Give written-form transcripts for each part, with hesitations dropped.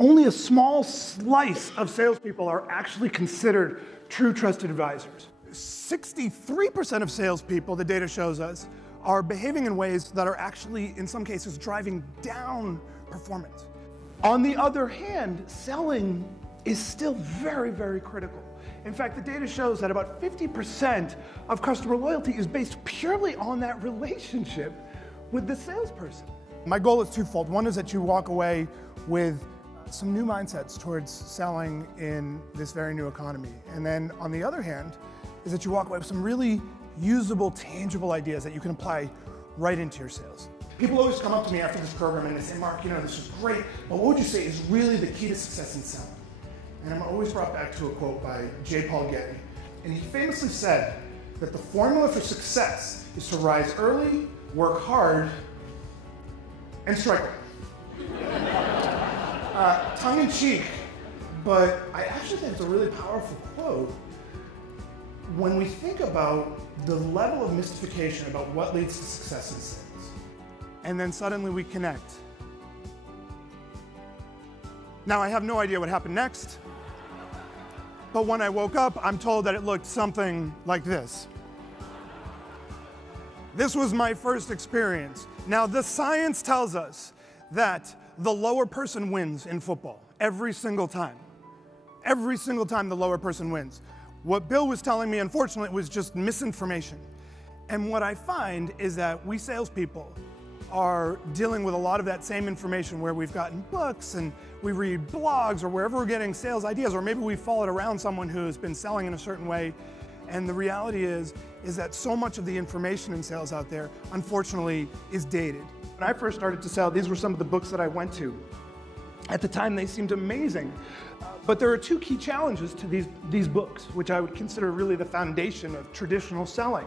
only a small slice of salespeople are actually considered true trusted advisors. 63% of salespeople, the data shows us, are behaving in ways that are actually, in some cases, driving down performance. On the other hand, selling is still very, very critical. In fact, the data shows that about 50% of customer loyalty is based purely on that relationship with the salesperson. My goal is twofold. One is that you walk away with some new mindsets towards selling in this very new economy. And then on the other hand, is that you walk away with some really usable, tangible ideas that you can apply right into your sales. People always come up to me after this program and they say, Mark, you know, this is great, but what would you say is really the key to success in selling? And I'm always brought back to a quote by J. Paul Getty. And he famously said that the formula for success is to rise early, work hard, and strike well. Tongue in cheek, but I actually think it's a really powerful quote when we think about the level of mystification about what leads to success in sales. And then suddenly we connect. Now I have no idea what happened next, but when I woke up, I'm told that it looked something like this. This was my first experience. Now the science tells us that the lower person wins in football every single time. Every single time the lower person wins. What Bill was telling me, unfortunately, was just misinformation. And what I find is that we salespeople are dealing with a lot of that same information where we've gotten books and we read blogs or wherever we're getting sales ideas, or maybe we followed around someone who has been selling in a certain way. And the reality is that so much of the information in sales out there, unfortunately, is dated. When I first started to sell, these were some of the books that I went to. At the time, they seemed amazing. But there are two key challenges to these books, which I would consider really the foundation of traditional selling.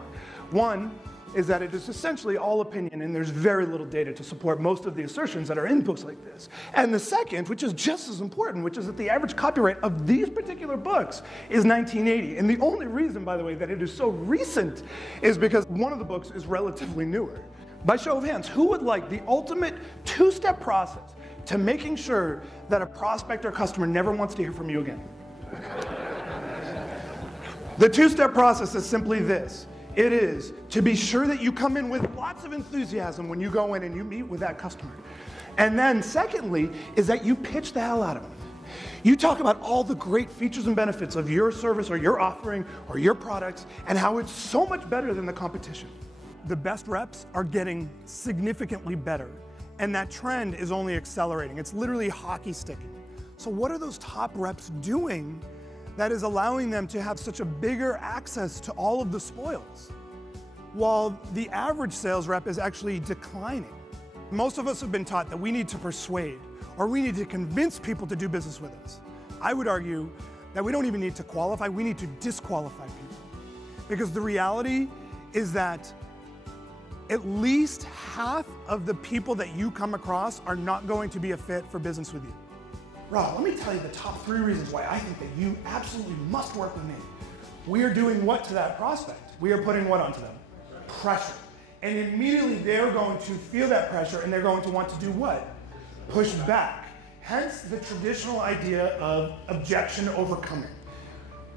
One is that it is essentially all opinion, and there's very little data to support most of the assertions that are in books like this. And the second, which is just as important, which is that the average copyright of these particular books is 1980. And the only reason, by the way, that it is so recent is because one of the books is relatively newer. By show of hands, who would like the ultimate two-step process to making sure that a prospect or customer never wants to hear from you again? The two-step process is simply this. It is to be sure that you come in with lots of enthusiasm when you go in and you meet with that customer. And then secondly, is that you pitch the hell out of them. You talk about all the great features and benefits of your service or your offering or your products and how it's so much better than the competition. The best reps are getting significantly better. And that trend is only accelerating. It's literally hockey sticking. So what are those top reps doing that is allowing them to have such a bigger access to all of the spoils, while the average sales rep is actually declining? Most of us have been taught that we need to persuade, or we need to convince people to do business with us. I would argue that we don't even need to qualify, we need to disqualify people. Because the reality is that at least half of the people that you come across are not going to be a fit for business with you. Rob, let me tell you the top 3 reasons why I think that you absolutely must work with me. We are doing what to that prospect? We are putting what onto them? Pressure. And immediately they're going to feel that pressure and they're going to want to do what? Push back. Hence the traditional idea of objection overcoming.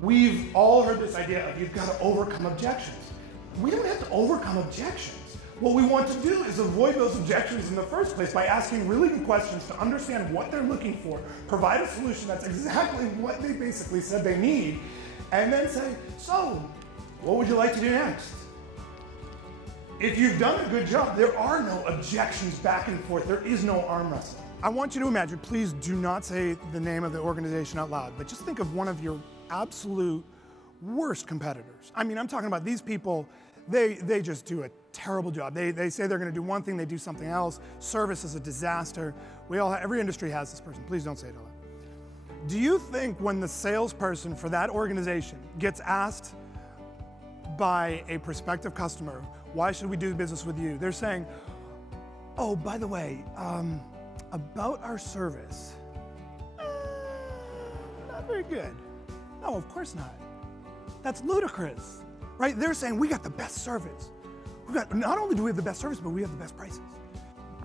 We've all heard this idea of you've got to overcome objections. We don't have to overcome objections. What we want to do is avoid those objections in the first place by asking really good questions to understand what they're looking for, provide a solution that's exactly what they basically said they need, and then say, so, what would you like to do next? If you've done a good job, there are no objections back and forth. There is no arm wrestling. I want you to imagine, please do not say the name of the organization out loud, but just think of one of your absolute worst competitors. I mean, I'm talking about these people, they just do a terrible job. They say they're going to do one thing, they do something else. Service is a disaster. Every industry has this person. Please don't say it out loud. Do you think when the salesperson for that organization gets asked by a prospective customer, why should we do business with you? They're saying, oh, by the way, about our service, not very good. No, of course not. That's ludicrous, right? They're saying we got the best service. Not only do we have the best service, but we have the best prices.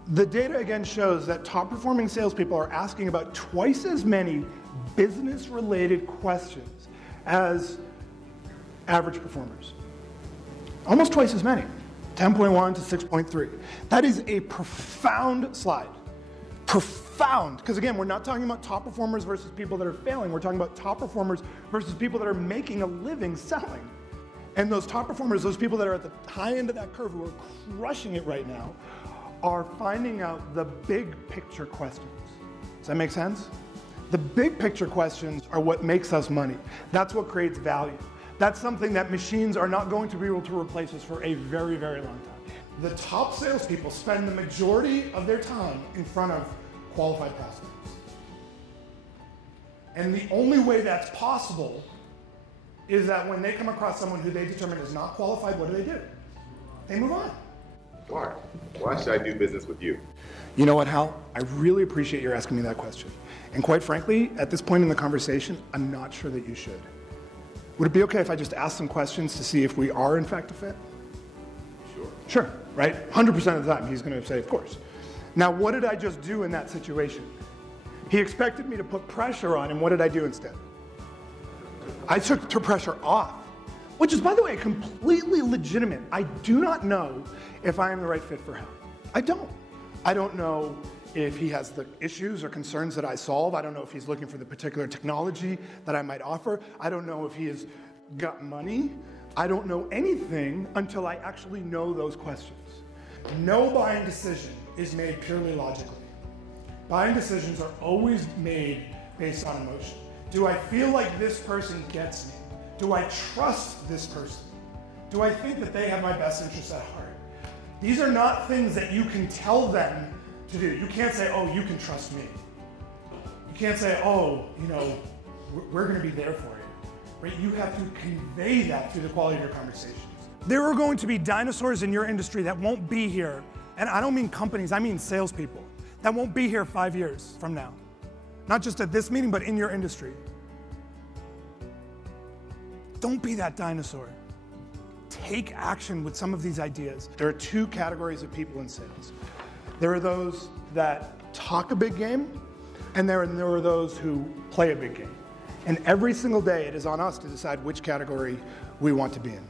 The data again shows that top performing salespeople are asking about twice as many business-related questions as average performers. Almost twice as many, 10.1 to 6.3. That is a profound slide. Profound, because again, we're not talking about top performers versus people that are failing. We're talking about top performers versus people that are making a living selling. And those top performers, those people that are at the high end of that curve who are crushing it right now, are finding out the big picture questions. Does that make sense? The big picture questions are what makes us money. That's what creates value. That's something that machines are not going to be able to replace us for a very, very long time. The top salespeople spend the majority of their time in front of qualified prospects. And the only way that's possible is that when they come across someone who they determine is not qualified, what do? They move on. Mark, why should I do business with you? You know what, Hal? I really appreciate your asking me that question. And quite frankly, at this point in the conversation, I'm not sure that you should. Would it be okay if I just ask some questions to see if we are in fact a fit? Sure. Sure, right? 100% of the time he's going to say, of course. Now, what did I just do in that situation? He expected me to put pressure on him. What did I do instead? I took the pressure off, which is, by the way, completely legitimate. I do not know if I am the right fit for him. I don't. I don't know if he has the issues or concerns that I solve. I don't know if he's looking for the particular technology that I might offer. I don't know if he has got money. I don't know anything until I actually know those questions. No buying decision is made purely logically. Buying decisions are always made based on emotion. Do I feel like this person gets me? Do I trust this person? Do I think that they have my best interests at heart? These are not things that you can tell them to do. You can't say, oh, you can trust me. You can't say, oh, we're going to be there for you. Right? You have to convey that through the quality of your conversations. There are going to be dinosaurs in your industry that won't be here. And I don't mean companies, I mean salespeople that won't be here 5 years from now. Not just at this meeting, but in your industry. Don't be that dinosaur. Take action with some of these ideas. There are two categories of people in sales. There are those that talk a big game, and there are those who play a big game. And every single day, it is on us to decide which category we want to be in.